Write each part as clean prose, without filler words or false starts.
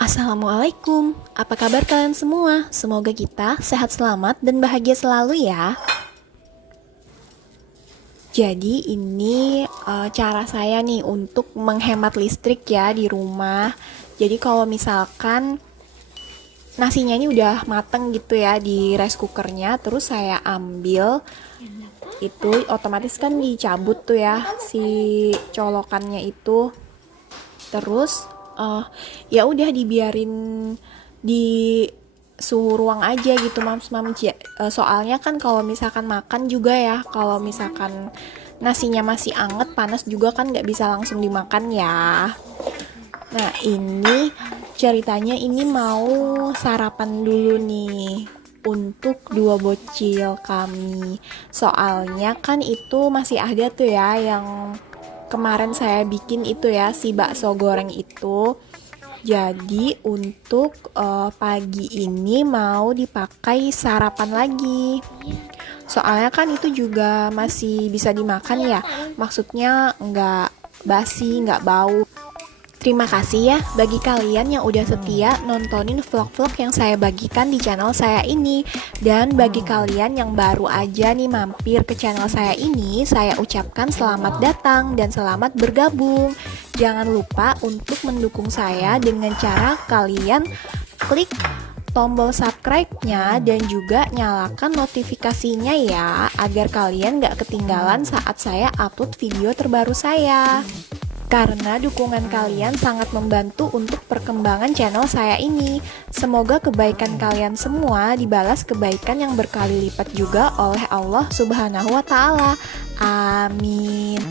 Assalamualaikum, apa kabar kalian semua? Semoga kita sehat selamat dan bahagia selalu ya. Jadi ini cara saya nih untuk menghemat listrik ya di rumah. Jadi kalau misalkan nasinya ini udah mateng gitu ya di rice cookernya, terus saya ambil itu otomatis kan dicabut tuh ya si colokannya itu. Terus ya udah dibiarin di suhu ruang aja gitu mams ya. Soalnya kan kalau misalkan makan juga ya, kalau misalkan nasinya masih anget panas juga kan nggak bisa langsung dimakan ya. Nah ini ceritanya ini mau sarapan dulu nih untuk dua bocil kami. Soalnya kan itu masih ada tuh ya yang kemarin saya bikin itu ya si bakso goreng itu. Jadi untuk pagi ini mau dipakai sarapan lagi. Soalnya kan itu juga masih bisa dimakan ya. Maksudnya nggak basi, nggak bau. Terima kasih ya bagi kalian yang udah setia nontonin vlog-vlog yang saya bagikan di channel saya ini. Dan bagi kalian yang baru aja nih mampir ke channel saya ini, saya ucapkan selamat datang dan selamat bergabung. Jangan lupa untuk mendukung saya dengan cara kalian klik tombol subscribe-nya dan juga nyalakan notifikasinya ya, agar kalian gak ketinggalan saat saya upload video terbaru saya. Karena dukungan kalian sangat membantu untuk perkembangan channel saya ini. Semoga kebaikan kalian semua dibalas kebaikan yang berkali lipat juga oleh Allah Subhanahu wa Ta'ala. Amin.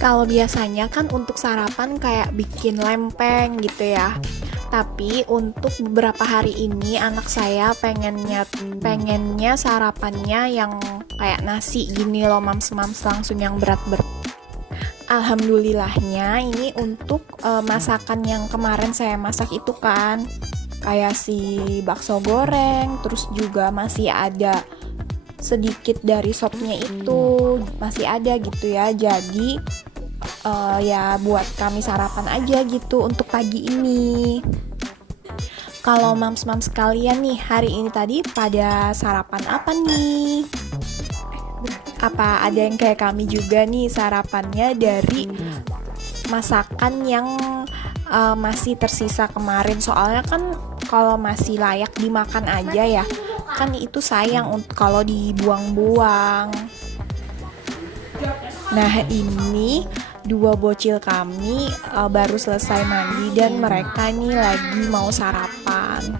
Kalau biasanya kan untuk sarapan kayak bikin lempeng gitu ya. Tapi untuk beberapa hari ini anak saya pengennya sarapannya yang kayak nasi gini loh mams langsung yang berat-berat. Alhamdulillahnya ini untuk masakan yang kemarin saya masak itu kan kayak si bakso goreng, terus juga masih ada sedikit dari sopnya itu masih ada gitu ya. Jadi ya buat kami sarapan aja gitu untuk pagi ini. Kalau mams-mams kalian nih hari ini tadi pada sarapan apa nih? Apa ada yang kayak kami juga nih sarapannya dari masakan yang masih tersisa kemarin. Soalnya kan kalau masih layak dimakan aja ya, kan itu sayang kalau dibuang-buang. Nah ini dua bocil kami baru selesai mandi dan mereka nih lagi mau sarapan.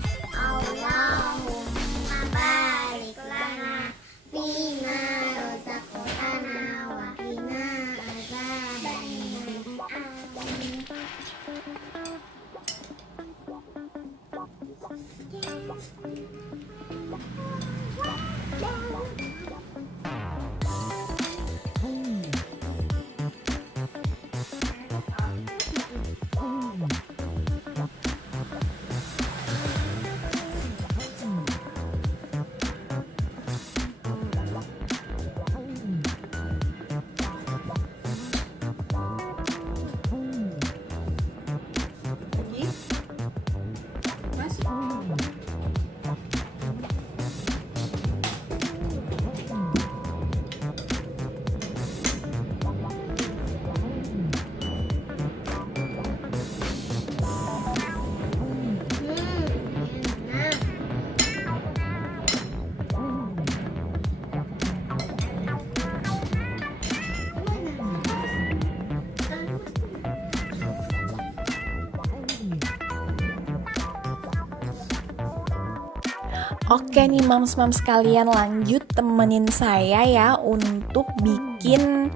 Oke nih mams-mams kalian lanjut temenin saya ya untuk bikin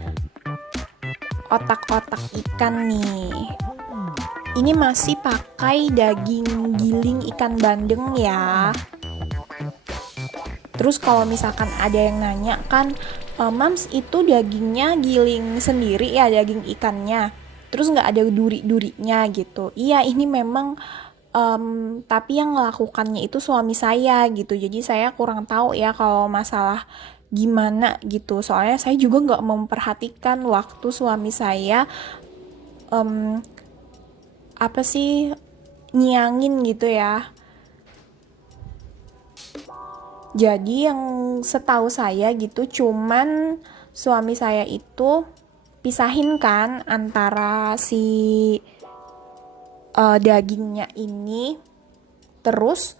otak-otak ikan nih. Ini masih pakai daging giling ikan bandeng ya. Terus kalau misalkan ada yang nanya kan, mams itu dagingnya giling sendiri ya daging ikannya. Terus nggak ada duri-durinya gitu. Iya ini memang tapi yang melakukannya itu suami saya gitu. Jadi saya kurang tahu ya kalau masalah gimana gitu. Soalnya saya juga nggak memperhatikan waktu suami saya apa sih nyiangin gitu ya. Jadi yang setahu saya gitu cuman suami saya itu pisahin kan antara si dagingnya ini, terus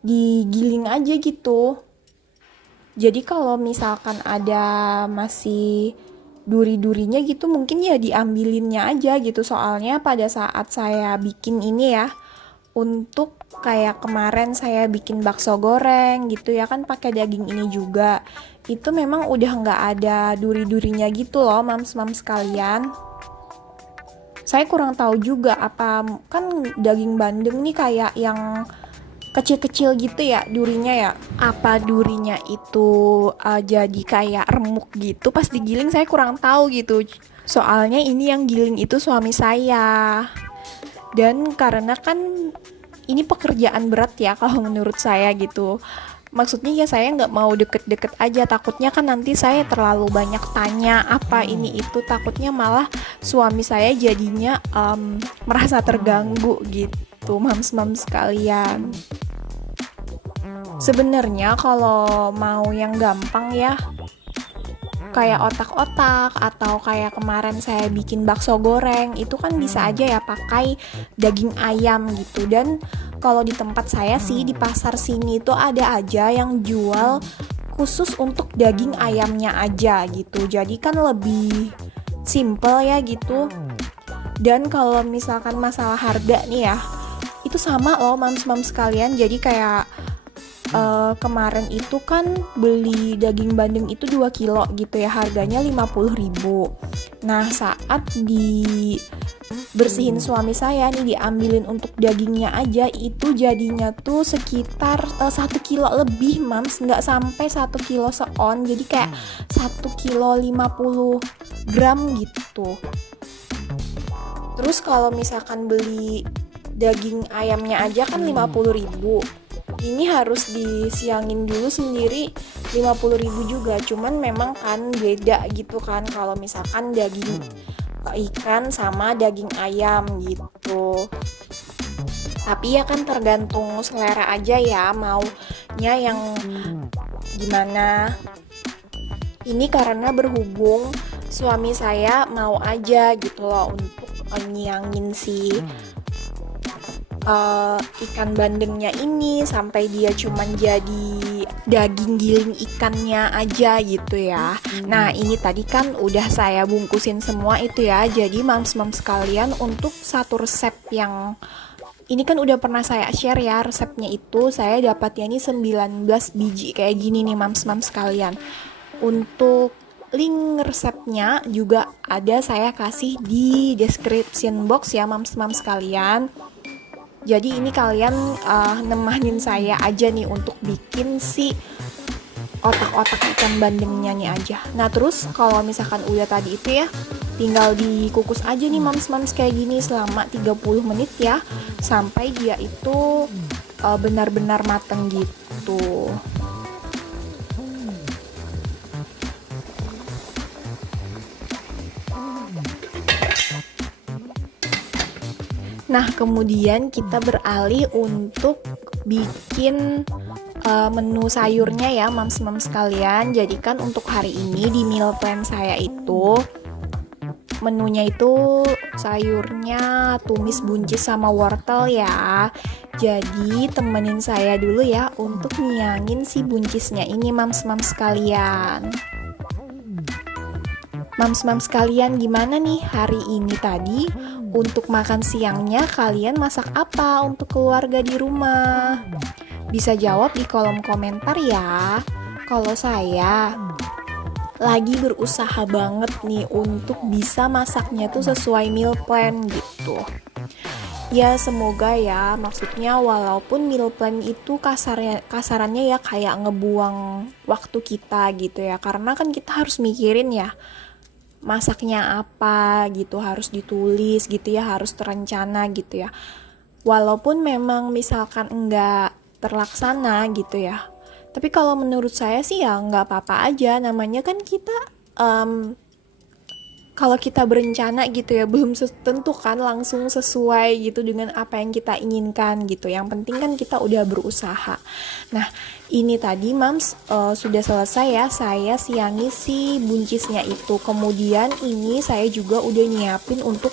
digiling aja gitu. Jadi kalau misalkan ada masih duri-durinya gitu mungkin ya diambilinnya aja gitu. Soalnya pada saat saya bikin ini ya, untuk kayak kemarin saya bikin bakso goreng gitu ya kan pakai daging ini juga. Itu memang udah nggak ada duri-durinya gitu loh, mams-mams sekalian. Saya kurang tahu juga apa kan daging bandeng nih kayak yang kecil-kecil gitu ya durinya ya. Apa durinya itu jadi kayak remuk gitu pas digiling, saya kurang tahu gitu. Soalnya ini yang giling itu suami saya. Dan karena kan ini pekerjaan berat ya kalau menurut saya gitu. Maksudnya ya saya nggak mau deket-deket aja, takutnya kan nanti saya terlalu banyak tanya apa ini itu, takutnya malah suami saya jadinya merasa terganggu gitu, mams-mams sekalian. Sebenarnya kalau mau yang gampang ya, kayak otak-otak atau kayak kemarin saya bikin bakso goreng itu kan bisa aja ya pakai daging ayam gitu. Dan kalau di tempat saya sih di pasar sini tuh ada aja yang jual khusus untuk daging ayamnya aja gitu, jadi kan lebih simple ya gitu. Dan kalau misalkan masalah harga nih ya, itu sama loh mams-mams sekalian. Jadi kayak kemarin itu kan beli daging bandeng itu 2 kilo gitu ya, harganya 50.000. Nah saat dibersihin suami saya nih, diambilin untuk dagingnya aja, itu jadinya tuh sekitar 1 kilo lebih mams, nggak sampai 1 kilo seon, jadi kayak 1 kilo 50 gram gitu. Terus kalau misalkan beli daging ayamnya aja kan 50.000, ini harus disiangin dulu sendiri 50.000 juga. Cuman memang kan beda gitu kan kalau misalkan daging ikan sama daging ayam gitu. Tapi ya kan tergantung selera aja ya, maunya yang gimana. Ini karena berhubung suami saya mau aja gitu loh untuk nyiangin si ikan bandengnya ini sampai dia cuman jadi daging giling ikannya aja gitu ya. Nah ini tadi kan udah saya bungkusin semua itu ya. Jadi mams-mams sekalian, untuk satu resep yang ini kan udah pernah saya share ya, resepnya itu saya dapatnya ini 19 biji kayak gini nih mams-mams sekalian. Untuk link resepnya juga ada saya kasih di description box ya mams-mams sekalian. Jadi ini kalian nemanin saya aja nih untuk bikin si otak-otak ikan bandengnya nih aja. Nah terus kalau misalkan udah tadi itu ya, tinggal dikukus aja nih mams-mams kayak gini selama 30 menit ya, sampai dia itu benar-benar mateng gitu. Nah, kemudian kita beralih untuk bikin menu sayurnya ya, mams-mams sekalian. Jadi kan untuk hari ini di meal plan saya itu menunya itu sayurnya tumis buncis sama wortel ya. Jadi temenin saya dulu ya untuk nyiangin si buncisnya ini mams-mams sekalian. Mams-mams sekalian, gimana nih hari ini tadi? Untuk makan siangnya kalian masak apa untuk keluarga di rumah? Bisa jawab di kolom komentar ya. Kalau saya lagi berusaha banget nih untuk bisa masaknya tuh sesuai meal plan gitu. Ya semoga ya, maksudnya walaupun meal plan itu kasarannya ya kayak ngebuang waktu kita gitu ya. Karena kan kita harus mikirin ya masaknya apa gitu, harus ditulis gitu ya, harus terencana gitu ya. Walaupun memang misalkan enggak terlaksana gitu ya, tapi kalau menurut saya sih ya nggak apa-apa aja, namanya kan kita kalau kita berencana gitu ya, belum tentu kan langsung sesuai gitu dengan apa yang kita inginkan gitu. Yang penting kan kita udah berusaha. Nah, ini tadi Mams sudah selesai ya, saya siangi si buncisnya itu. Kemudian ini saya juga udah nyiapin untuk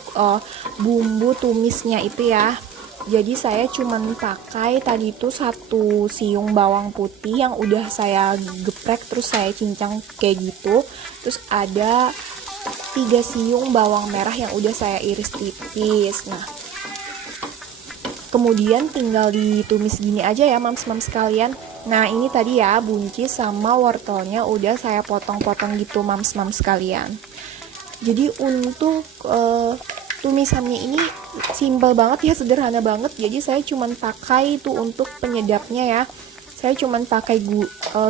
bumbu tumisnya itu ya. Jadi saya cuman pakai tadi itu 1 siung bawang putih yang udah saya geprek terus saya cincang kayak gitu. Terus ada 3 siung bawang merah yang udah saya iris tipis. Nah, kemudian tinggal ditumis gini aja ya mams-mams sekalian. Nah, ini tadi ya buncis sama wortelnya udah saya potong-potong gitu mams-mams sekalian. Jadi untuk tumisannya ini simple banget ya, sederhana banget. Jadi saya cuman pakai itu untuk penyedapnya ya. Saya cuman pakai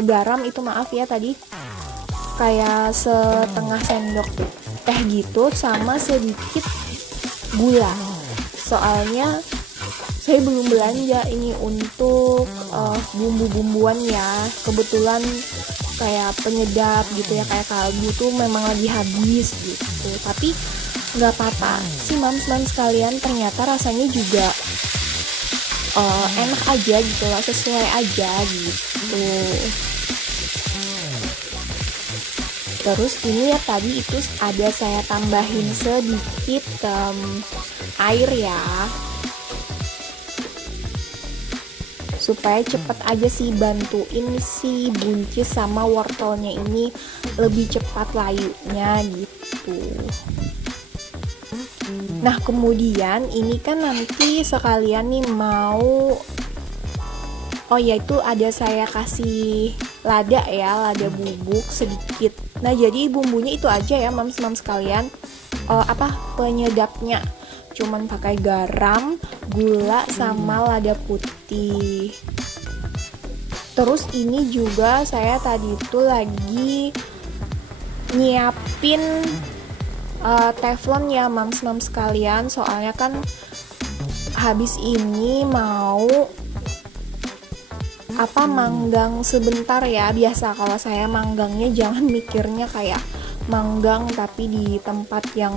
garam itu, maaf ya tadi, kayak setengah sendok teh gitu, sama sedikit gula. Soalnya saya belum belanja ini untuk bumbu-bumbuan ya. Kebetulan kayak penyedap gitu ya, kayak kaldu tuh memang lagi habis gitu. Tapi nggak apa-apa sih mams-mams sekalian, ternyata rasanya juga enak aja gitu lah, sesuai aja gitu. Terus ini ya tadi itu ada saya tambahin sedikit air ya, supaya cepet aja sih bantuin si buncis sama wortelnya ini lebih cepat layunya gitu. Nah, kemudian ini kan nanti sekalian nih mau, oh ya itu ada saya kasih lada ya, lada bubuk sedikit. Nah, jadi bumbunya itu aja ya mams-mams sekalian. Penyedapnya cuman pakai garam, gula sama lada putih. Terus ini juga saya tadi tuh lagi nyiapin teflon ya mams-mams sekalian, soalnya kan habis ini mau manggang sebentar ya. Biasa kalau saya manggangnya jangan mikirnya kayak manggang tapi di tempat yang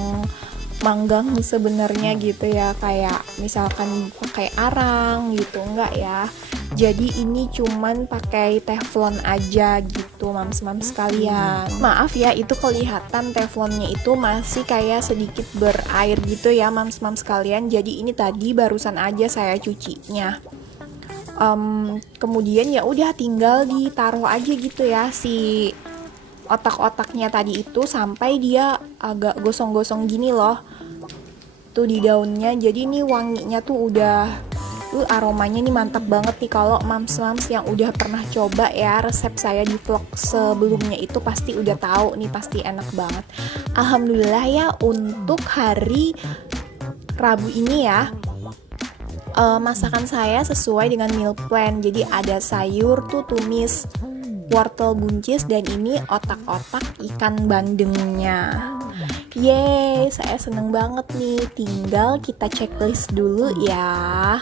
manggang sebenarnya gitu ya, kayak misalkan pakai arang gitu, enggak ya. Jadi ini cuman pakai teflon aja gitu mams-mams sekalian. Maaf ya, itu kelihatan teflonnya itu masih kayak sedikit berair gitu ya mams-mams sekalian. Jadi ini tadi barusan aja saya cucinya. Kemudian ya udah tinggal ditaruh aja gitu ya si otak-otaknya tadi itu sampai dia agak gosong-gosong gini loh tuh di daunnya. Jadi ini wanginya tuh udah aromanya nih mantap banget nih. Kalau mams-mams yang udah pernah coba ya resep saya di vlog sebelumnya itu pasti udah tahu nih, pasti enak banget. Alhamdulillah ya, untuk hari Rabu ini ya masakan saya sesuai dengan meal plan. Jadi ada sayur tuh tumis, wortel buncis, dan ini otak-otak ikan bandengnya. Yeay, saya seneng banget nih. Tinggal kita checklist dulu ya.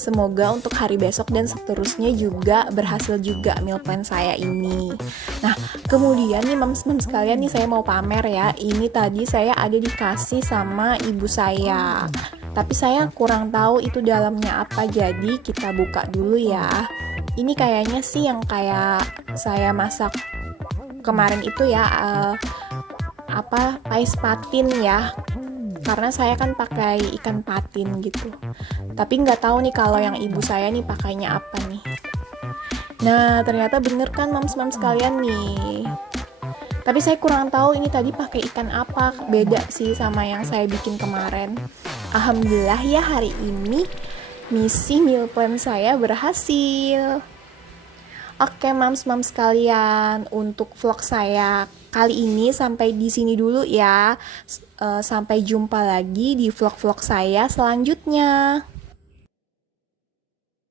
Semoga untuk hari besok dan seterusnya juga berhasil juga meal plan saya ini. Nah, kemudian nih mams-mams sekalian nih, saya mau pamer ya. Ini tadi saya ada dikasih sama ibu saya, tapi saya kurang tahu itu dalamnya apa. Jadi kita buka dulu ya. Ini kayaknya sih yang kayak saya masak kemarin itu ya, pais patin ya, karena saya kan pakai ikan patin gitu. Tapi nggak tahu nih kalau yang ibu saya nih pakainya apa nih. Nah, ternyata bener kan mams-mams sekalian nih. Tapi saya kurang tahu ini tadi pakai ikan apa, beda sih sama yang saya bikin kemarin. Alhamdulillah ya, hari ini misi meal plan saya berhasil. Oke mams-mams sekalian, untuk vlog saya kali ini sampai di sini dulu ya. Sampai jumpa lagi di vlog-vlog saya selanjutnya.